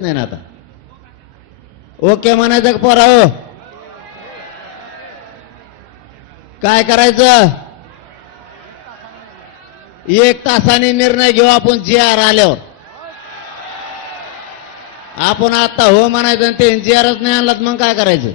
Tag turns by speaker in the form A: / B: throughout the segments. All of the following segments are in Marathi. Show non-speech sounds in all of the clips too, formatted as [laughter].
A: नाही ना आता. ओके म्हणायचं का पोरा हो काय करायचं? एक तासाने निर्णय घेऊ आपण जी आर आल्यावर. आपण आता हो म्हणायचं आणि ते जी आरच नाही आणलात मग काय करायचं?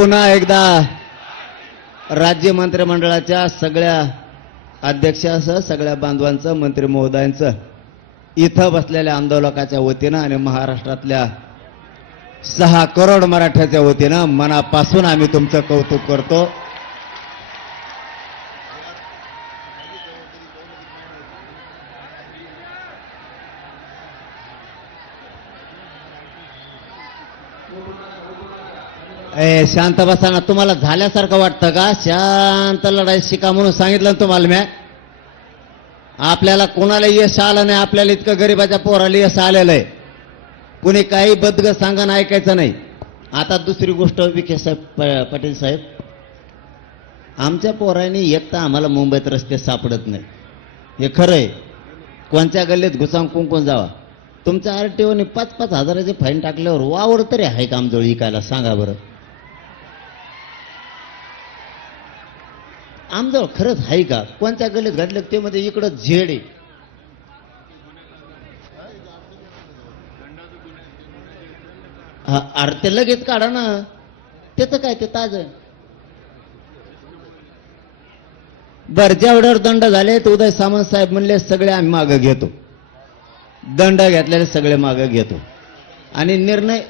A: पुन्हा एकदा राज्य मंत्रिमंडळाच्या सगळ्या अध्यक्षासह सगळ्या बांधवांचं मंत्री महोदयांचं इथं बसलेल्या आंदोलकाच्या वतीनं आणि महाराष्ट्रातल्या सहा करोड मराठ्याच्या वतीनं मनापासून आम्ही तुमचं कौतुक करतो. [laughs] ए शांत बसाना तुम्हाला झाल्यासारखं वाटतं का? शांत लढाई शिका म्हणून सांगितलं तुम्हाला म्या आपल्याला कोणाला यश आलं नाही आपल्याला इतकं गरीबाच्या पोराला यश आलेलं आहे. कुणी काही बदग सांगा ऐकायचं नाही. आता दुसरी गोष्ट विखे साहेब प- पाटील साहेब. आमच्या पोरांनी एक तर आम्हाला मुंबईत रस्ते सापडत नाही. हे खरं आहे. कोणत्या गल्लीत घुसाम कुंकून जावा. तुमच्या आर टी ओने पाच पाच हजाराचे फाईन टाकल्यावर वावर तरी आहे का आमजवळ? इकायला सांगा बरं. आमदार खरंच आहे का? कोणत्या गल्लीत घडलं ते मध्ये इकडं झेड आहे. हा, अरे ते लगेच काढा ना. त्याचं काय ते ताज बर जेवढ्यावर दंड झाले तर उदय सामंत साहेब म्हणले सगळे आम्ही मागं घेतो. दंड घेतलेले सगळे मागं घेतो. आणि निर्णय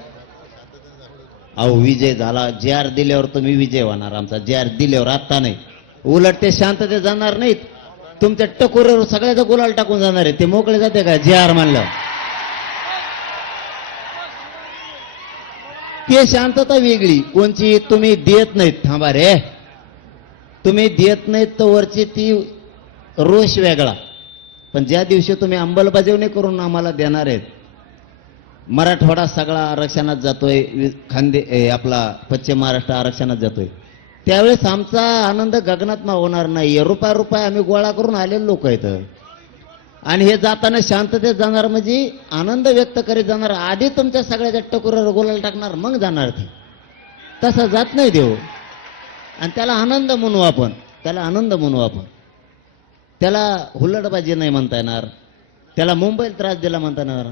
A: अहो विजय झाला. जे आर दिल्यावर तुम्ही विजय होणार आमचा. जे आर दिल्यावर आत्ता नाही. उलट ते शांतते जाणार नाहीत. तुमच्या टकोरीवर सगळ्याचा गुलाल टाकून जाणार आहे ते मोकळे जाते का? जे आर म्हणलं ते शांतता वेगळी. कोणची? तुम्ही देत नाहीत. थांबा रे. तुम्ही देत नाहीत तर वरची ती रोष वेगळा. पण ज्या दिवशी तुम्ही अंमलबजावणी करून आम्हाला देणार आहेत मराठवाडा सगळा आरक्षणात जातोय. खांदे ए, आपला पश्चिम महाराष्ट्र आरक्षणात जातोय. त्यावेळेस आमचा आनंद गगनात्मा होणार नाही रुपया रुपया आम्ही गोळा करून आलेले लोक आहेत. आणि हे जाताना शांततेत जाणार म्हणजे आनंद व्यक्त करीत जाणार. आधी तुमच्या सगळ्याच्या टकोरावर गोलाला टाकणार मग जाणार ते. तसं जात नाही देव. आणि त्याला आनंद म्हणू आपण. त्याला आनंद म्हणू आपण. त्याला हुल्लडबाजी नाही म्हणता येणार. त्याला मुंबईला त्रास दिला म्हणता येणार.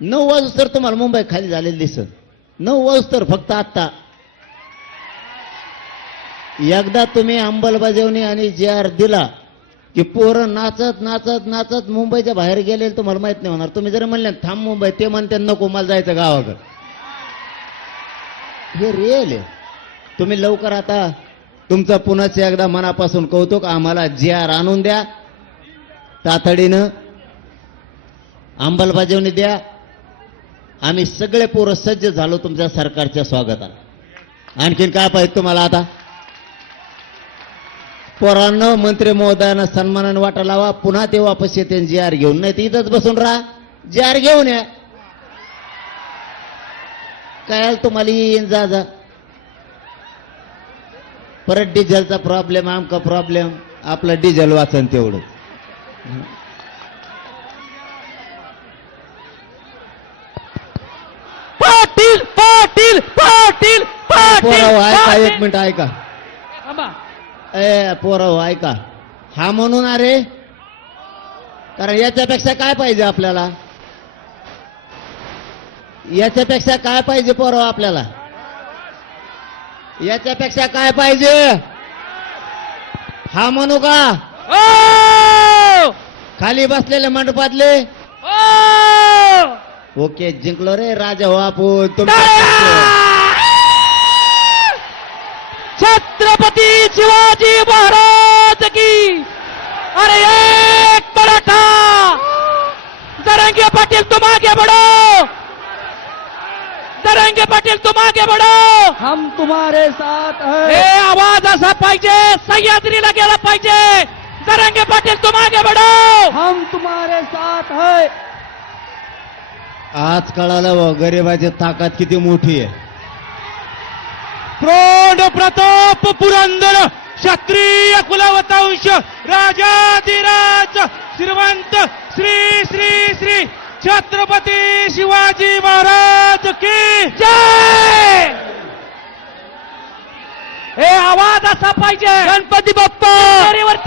A: नऊ वाजू तर तुम्हाला मुंबई खाली झालेली दिसत. नऊ वाजू तर फक्त आत्ता एकदा तुम्ही अंमलबजावणी आणि जे आर दिला की पोरं नाचत नाचत नाचत मुंबईच्या बाहेर गेले तुम्हाला माहीत नाही होणार. तुम्ही जर म्हणले थांब मुंबई ते म्हणते नको मला जायचं गावाकडं. हे रिअल आहे. तुम्ही लवकर आता तुमचं पुन्हाच एकदा मनापासून कौतुक आम्हाला जे आर आणून द्या तातडीनं अंमलबजावणी द्या. आम्ही सगळे पोरं सज्ज झालो तुमच्या सरकारच्या स्वागतात आणखीन काय पाहिजे तुम्हाला आता? पोरांनो मंत्री महोदयांना सन्मानाने वाटा लावा. पुन्हा ते वापस येते जी आर घेऊन. नाही तर इथंच बसून राहा. जी आर घेऊन या. काय तुम्हाला? येईन जा जा. परत डिझेलचा प्रॉब्लेम आमका प्रॉब्लेम आपलं डिझेल वाचन तेवढं.
B: पाटील पाटील पाटील पाटील
A: ऐका. एक मिनिट ऐका. ए पोराव ऐका. हा म्हणून अरे? कारण याच्यापेक्षा काय पाहिजे आपल्याला? याच्यापेक्षा काय पाहिजे पोराव आपल्याला? याच्यापेक्षा काय पाहिजे? हा म्हणू का?
B: ओ!
A: खाली बसलेले मंडपातले?
B: ओ!
A: ओके जिंकलो रे राजा हो आपण.
B: टाळ्या! छत्रपती शिवाजी महाराज की। अरे एक मराठा। जरंगे पाटील तुम आगे बढ़ो। जरंगे पाटील तुम आगे बढ़ो।
C: हम तुम्हारे साथ
B: हे।
C: हैं
B: आवाज असा पाहिजे सह्याद्रीला गेला पाहिजे। जरंगे पाटील तुम आगे बढ़ो।
C: हम तुम्हारे साथ हैं।
A: आज कळालं व गरिबाची ताकद किती मोठी आहे.
B: प्रौढ प्रताप पुरंदर क्षत्रिय कुलवतांश राजाधिराज श्रीमंत श्री श्री श्री छत्रपती शिवाजी महाराज की जय! हे आवाज असा पाहिजे. गणपती बाप्पा!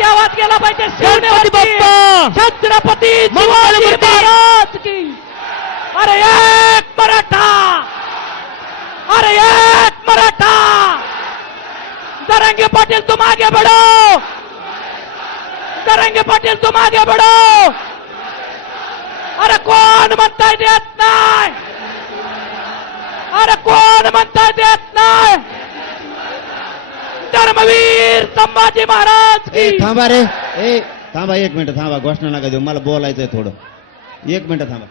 B: आवाज गेला पाहिजे. गणपती बाप्पा! छत्रपती शिवाजी महाराज की अरे एक मराठा अरे एक मराठा दरंगे पाटील तुम आगे बढ़ो। दरंगे पाटील तुम आगे बढ़ो। अरे कोण म्हणताय देत नाही अरे कोण म्हणताय देत नाही धर्मवीर संभाजी महाराज
A: ए
B: की
A: थांबा रे। ए थांबा एक मिनिट थांबा घोषणा नका देऊ मला बोलायचंय थोडं. एक मिनिट थांबा.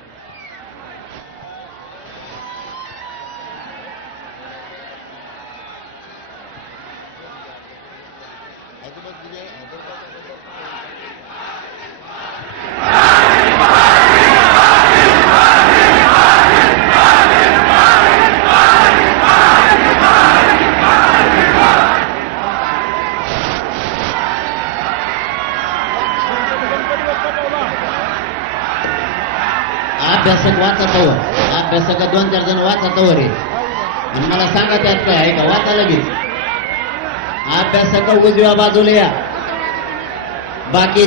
A: अभ्यासक वाचत वर अभ्यासक दोन चार जण वाचत वर आहे आणि मला सांगा त्यात काय आहे का वाचा लगेच अभ्यासक उजव्या बाजूला या. बाकी